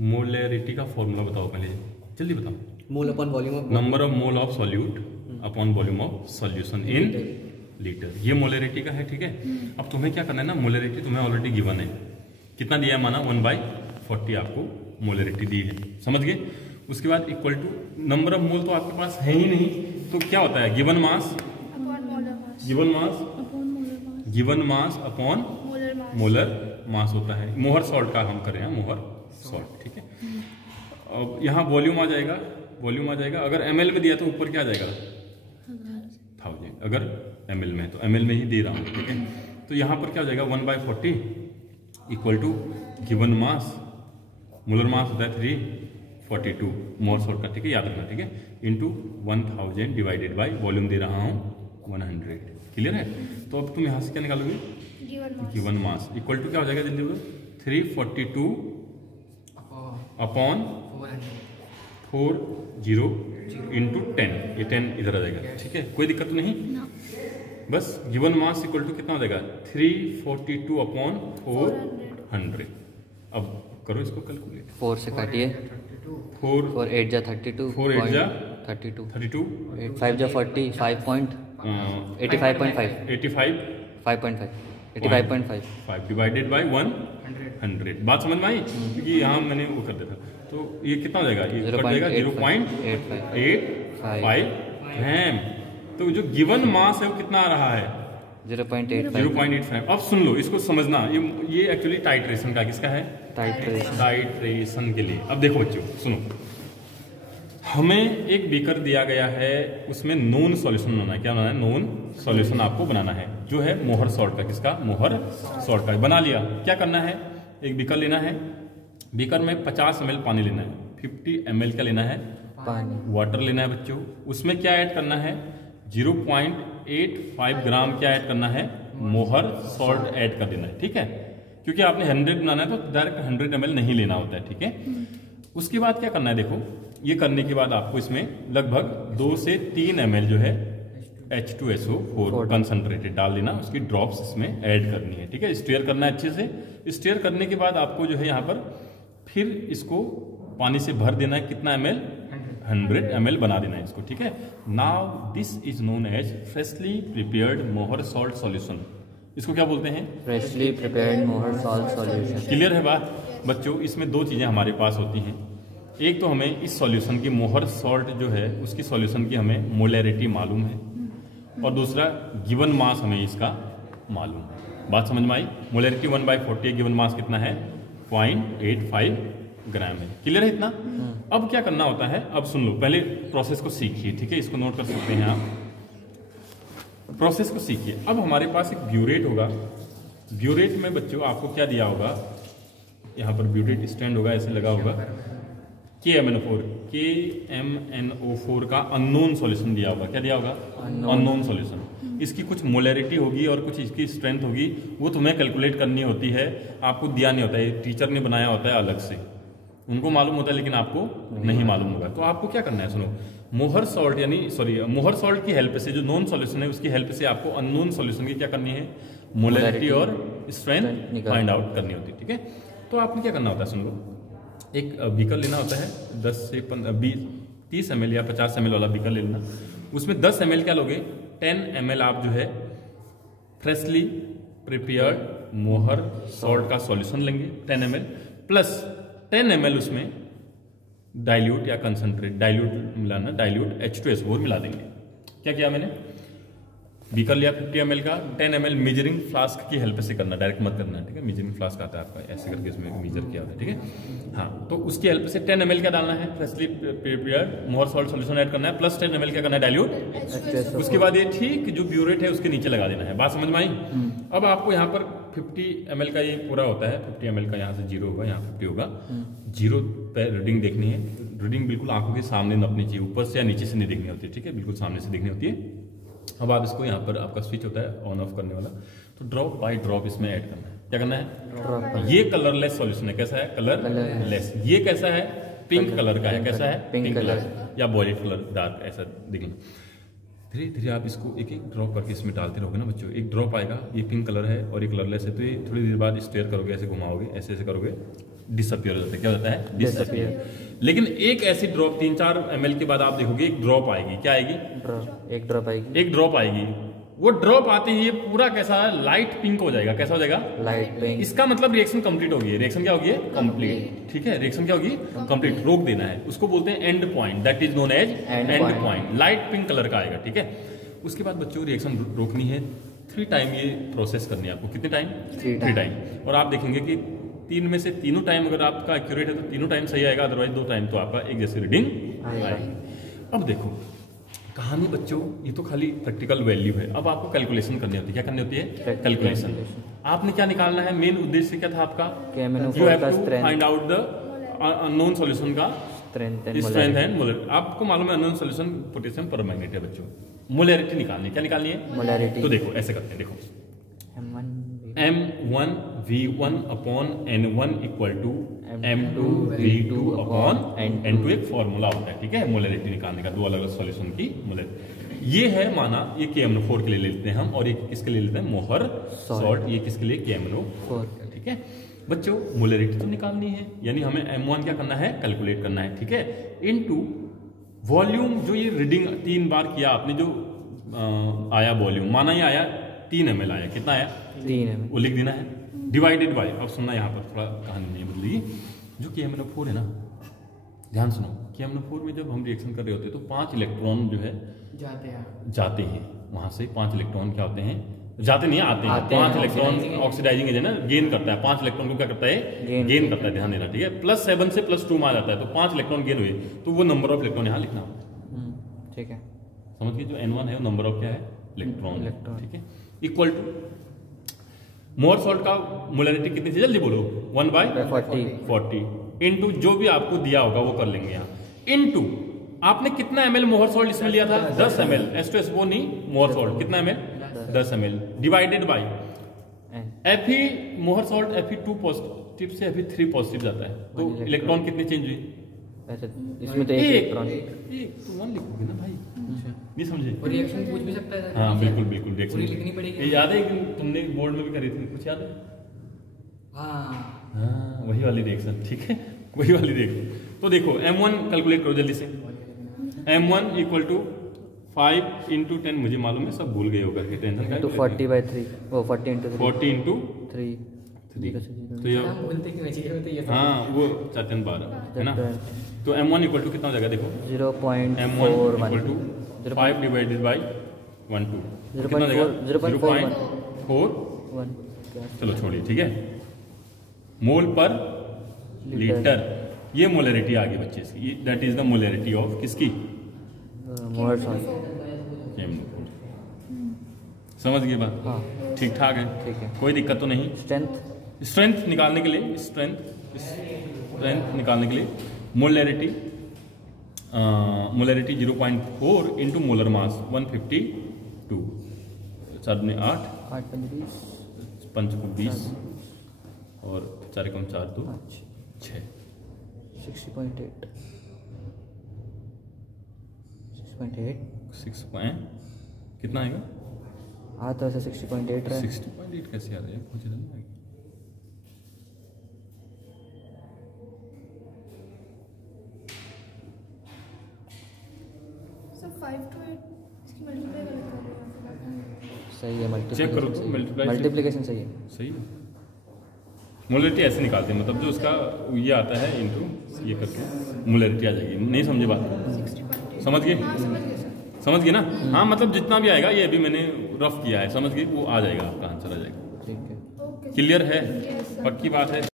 Molarity का formula बताओ पहले, जल्दी बताओ। Mole upon volume of number of mole of solute upon volume of solution in litre, ये मोलैरिटी का है। ठीक है, अब तुम्हें क्या करना है ना, मोलैरिटी तुम्हें ऑलरेडी गिवन है, कितना दिया है माना 1/40 आपको मोलैरिटी दी है, समझ गए। उसके बाद equal to number of mole तो आपके पास है ही नहीं, तो क्या होता है given mass upon molar mass होता है। मोहर सॉल्ट का हम कर रहे हैं, मोहर सॉल्ट। ठीक है, अब यहाँ वॉल्यूम आ जाएगा, अगर ml में दिया तो ऊपर क्या आ जाएगा 1000, अगर ml में है तो ml में ही दे रहा हूँ। ठीक है, तो यहाँ पर क्या हो जाएगा 1/40 equal to given mass, molar mass होता है 342 मोहर सॉल्ट का। ठीक है, याद रखना। ठीक है, इंटू 1000 डिवाइडेड बाई वॉल्यूम दे रहा हूँ 100। क्लियर है, तो अब तुम यहाँ से क्या निकालोगे, गिवन मास इक्वल टू क्या हो जाएगा जल्दी बोलो, 342 अपॉन 40 इंटू 10, ये 10 इधर आ जाएगा। ठीक है, कोई दिक्कत नहीं बस गिवन मास इक्वल टू कितना हो जाएगा 342 अपॉन 400। अब करो इसको कैलकुलेट, 4 से काटिए, 4 8 जा 32, 4 8 जा 32, 32, 5 जा 40, 85.5 डिवाइडेड बाई 100। बात समझ में आई, क्योंकि यहाँ मैंने वो कर दिया था, तो ये कितना हो जाएगा, ये कट जाएगा 0.85 ग्राम। तो जो गिवन मास है वो कितना आ रहा है 0.85। अब सुन लो, इसको समझना, ये एक्चुअली टाइट्रेशन का, किसका है, टाइट्रेशन के लिए। अब देखो बच्चों सुनो, हमें एक बीकर दिया गया है, उसमें नोन सॉल्यूशन बनाना है। क्या बनाना है, नोन सॉल्यूशन आपको बनाना है, जो है मोहर सॉल्ट का। किसका, मोहर सॉल्ट का। बना लिया, क्या करना है, एक बीकर लेना है, बीकर में 50 ml पानी लेना है, 50 ml का लेना है पानी, वाटर लेना है बच्चों। उसमें क्या ऐड करना है, 0.85 ग्राम क्या ऐड करना है, मोहर सॉल्ट ऐड कर देना है। ठीक है, क्योंकि आपने 100 बनाना है तो डायरेक्ट 100 ml नहीं लेना होता है। ठीक है, उसके बाद क्या करना है, देखो ये करने के बाद आपको इसमें लगभग 2 से 3 ml जो है H2SO4 कंसंट्रेटेड डाल देना, उसकी ड्रॉप्स इसमें ऐड करनी है। ठीक है, स्टीयर करना है अच्छे से। स्टीयर करने के बाद आपको जो है यहाँ पर फिर इसको पानी से भर देना है, कितना ml, 100 ml बना देना है इसको। ठीक है, now this is known as freshly prepared Mohr salt solution. इसको क्या बोलते हैं, freshly prepared Mohr salt solution. Clear है बात बच्चों। इसमें दो चीजें हमारे पास होती हैं, एक तो हमें इस सॉल्यूशन की, मोहर सॉल्ट जो है उसकी सॉल्यूशन की हमें मोलैरिटी मालूम है, और दूसरा गिवन मास हमें इसका मालूम है। बात समझ में आई, मोलैरिटी 1/40, गिवन मास कितना है 0.85 ग्राम है। क्लियर है इतना। अब क्या करना होता है, अब सुन लो, पहले प्रोसेस को सीखिए। ठीक है, इसको नोट कर सकते हैं आप, प्रोसेस को सीखिए। अब हमारे पास एक ब्यूरेट होगा, ब्यूरेट में बच्चों आपको क्या दिया होगा, यहाँ पर ब्यूरेट स्टैंड होगा, ऐसे लगा होगा, KMNO4 का अननोन सॉल्यूशन दिया होगा। क्या दिया होगा, अननोन सॉल्यूशन। इसकी कुछ मोलैरिटी होगी और कुछ इसकी स्ट्रेंथ होगी, वो तुम्हें कैलकुलेट करनी होती है, आपको दिया नहीं होता है, टीचर ने बनाया होता है अलग से, उनको मालूम होता है लेकिन आपको नहीं मालूम होगा। तो आपको क्या करना है, सुनो, मोहर सॉल्ट मोहर सॉल्ट की हेल्प से, जो नॉन सॉल्यूशन है उसकी हेल्प से आपको अननोन सॉल्यूशन की क्या करनी है, मोलैरिटी और स्ट्रेंथ फाइंड आउट करनी होती है। ठीक है, तो आपने क्या करना होता है, सुन लो, एक बीकर लेना होता है 10 से 30 ml या 50 ml वाला बीकर ले लेना। उसमें 10 ml क्या लोगे, 10 ml आप जो है फ्रेशली प्रिपेयर्ड मोहर सॉल्ट का सॉल्यूशन लेंगे 10 ml, प्लस 10 ml उसमें डाइल्यूट या कंसंट्रेट, डाइल्यूट मिलाना, डाइल्यूट H2SO4 मिला देंगे। क्या किया मैंने, बीकर लिया 50 ml का, 10 ml मेजरिंग फ्लास्क की हेल्प से करना, डायरेक्ट मत करना। ठीक है, मेजरिंग फ्लास्क आता है आपका, ऐसे करके इसमें मेजर किया होता है। ठीक है, हाँ, तो उसकी हेल्प से 10 ml क्या डालना है, freshly prepared Mohr salt solution add करना है, प्लस 10 ml क्या करना है, डाइल्यूट। उसके बाद ये ठीक जो ब्यूरेट है उसके नीचे लगा देना है। बात समझ में आई। अब आपको यहाँ पर 50 ml का ये पूरा होता है, 50 ml का यहाँ से 0 होगा, यहाँ 50 होगा, 0 पे रीडिंग देखनी है। रीडिंग बिल्कुल आंखों के सामने नपनी चाहिए, ऊपर से या नीचे से नहीं देखनी होती है। ठीक है, बिल्कुल सामने से देखनी होती है। अब आप इसको यहाँ पर आपका स्विच होता है ऑन ऑफ करने वाला, तो ड्रॉप बाय ड्रॉप इसमें ऐड करना है। क्या करना है, ये कलरलेस सॉल्यूशन है। कैसा है, कलरलेस। ये कैसा है, पिंक कलर का है। कैसा है, पिंक कलर या वॉयलेट कलर, डार्क, ऐसा दिखना। धीरे धीरे आप इसको एक एक ड्रॉप करके इसमें डालते रहोगे ना बच्चों, एक ड्रॉप आएगा, ये पिंक कलर है और ये कलरलेस है, तो ये थोड़ी देर बाद स्टेयर करोगे, ऐसे घुमाओगे, ऐसे ऐसे करोगे, डिसअपियर हो जाता है। क्या हो जाता है? डिसअपियर। लेकिन एक ऐसी ड्रॉप 3-4 ml के बाद आप देखोगे एक ड्रॉप आएगी। क्या आएगी? एक ड्रॉप आएगी। एक ड्रॉप आएगी। वो ड्रॉप आते ही ये पूरा कैसा लाइट पिंक हो जाएगा। कैसा हो जाएगा? Light pink. इसका मतलब रिएक्शन कंप्लीट होगी। रिएक्शन क्या होगी? कंप्लीट। ठीक है, रिएक्शन क्या होगी? कंप्लीट। रोक देना है उसको, बोलते हैं end point, that is known as end point. Light pink colour का आएगा। ठीक है, उसके बाद बच्चों रिएक्शन रोकनी है। 3 टाइम ये प्रोसेस करनी है आपको। कितने टाइम? 3 टाइम। और आप देखेंगे कि 3 में से तीनों टाइम अगर आपका एक्यूरेट है तो तीनों टाइम सही आएगा, अदरवाइज 2 टाइम तो आपका एक जैसी रीडिंग आएगी। अब देखो कहानी बच्चों, ये तो खाली प्रैक्टिकल वैल्यू है। अब आपको कैलकुलेशन करनी होती है। क्या करनी होती है? कैलकुलेशन। आपने क्या निकालना है? मेन उद्देश्य क्या था आपका? You have to find out the unknown solution का स्ट्रेंथ एंड मोलर। आपको मालूम है अननोन सॉल्यूशन पोटेशियम परमैंगनेट है बच्चों। मोलैरिटी निकालनी। क्या निकालनी है? मोलैरिटी। तो देखो ऐसे करते हैं, देखो M1 V1 upon N1 equal to M2 V2 upon N2 एक फॉर्मूला होता है। ठीक है, मोलैरिटी निकालने का 2 अलग अलग सॉल्यूशन की मोलैरिटी। ये है माना, ये KMnO4 के लिए लेते हैं हम, और ये किसके लिए लेते हैं? मोहर सॉल्ट। ये किसके लिए? KMnO4। ठीक है बच्चों, मोलैरिटी तो निकालनी है, यानी हमें M1 क्या करना है? कैलकुलेट करना है। ठीक है, इनटू वॉल्यूम। जो ये रीडिंग 3 बार किया आपने, जो आया वॉल्यूम, माना ये आया 3 ml आया। कितना आया? 3 ml। वो लिख देना है, डिवाइडेड बाय। अब सुनना, यहाँ पर थोड़ा कहानी नहीं बदलेगी। जो KMnO4 है ना, ध्यान सुनो, KMnO4 में जब हम रिएक्शन कर रहे होते हैं तो 5 इलेक्ट्रॉन जो है जाते हैं वहां से। 5 इलेक्ट्रॉन क्या होते हैं? जाते नहीं, आते हैं। 5 इलेक्ट्रॉन ऑक्सीडाइजिंग एजेंट है ना, गेन करता है। 5 इलेक्ट्रॉन को क्या करता है? गेन करता है। ध्यान देना। ठीक है, +7 से +2 में आ जाता है, तो 5 इलेक्ट्रॉन गेन हुए, तो वो नंबर ऑफ इलेक्ट्रॉन यहाँ लिखना होगा। ठीक है, समझ गए? जो N1 है वो नंबर ऑफ क्या है? इलेक्ट्रॉन। ठीक है, इक्वल टू मोर सॉल्ट का मोलैरिटी कितनी थी? जल्दी बोलो। 1/40 इनटू जो भी आपको दिया होगा वो कर लेंगे यहाँ। इनटू आपने कितना ml मोहर सॉल्ट इसमें लिया था? 10 ml। H2SO नहीं, मोहर सॉल्ट कितना ml? 10 ml divided by Fe मोहर सॉल्ट Fe2 पॉजिटिव से Fe3 पॉजिटिव जाता है, तो इलेक्ट्रॉन कितने चेंज हुए? इसमें तो एक इलेक्ट्रॉन। एक तो 1 लिखोगे ना भाई, नहीं समझे? और रिएक्शन पूछ भी सकता है। हाँ बिल्कुल बिल्कुल, रिएक्शन लिखनी पड़ेगी। ये याद है कि तुमने बोर्ड में भी करी थी, कुछ याद है? हाँ वही वाली रिएक्शन। ठीक है, वही वाली रिएक्शन। तो देखो M1 कैलकुलेट करो जल्दी से। M1 इक्वल टू 5 इंटू 10, मुझे मालूम है, सब भूल गए होगा, टेंशन का। 40/3 वो 40 इंटू 3 तो ये हाँ वो 4-3-12 है ना। तो M1 इक्वल टू कितना हो जाएगा? देखो M1 equal to 5 divided by 1/2 कितना हो जाएगा? 0.41। चलो छोड़िए। ठीक है, मोल पर लीटर। ये मोलैरिटी आ गई बच्चे इसकी। That is the molarity of किसकी? Mohr salt. समझ गए बात? हाँ, ठीक ठाक है। ठीक है, कोई दिक्कत तो नहीं। स्ट्रेंथ निकालने के लिए, स्ट्रेंथ निकालने के लिए मोलैरिटी 0.4 इंटू मोलर मास 152। 4 में 8 5 को 20 और 4 कम 4 तो 6। 6.8 कितना आएगा? हाँ तो ऐसा 60.8 रहा है। 60.8 कैसे आ रहा है? मुझे नहीं आएगा। सही है, चेक करो तो मल्टीप्लिकेशन सही है। सही है, मोलैरिटी ऐसे निकालते हैं, मतलब जो उसका ये आता है इनटू ये करके मोलैरिटी आ जाएगी। नहीं समझे बात? समझ गए? समझ गए ना? हाँ मतलब जितना भी आएगा, ये अभी मैंने रफ किया है, समझ गए? वो आ जाएगा, आपका आंसर आ जाएगा। ठीक है, क्लियर है? पक्की बात है।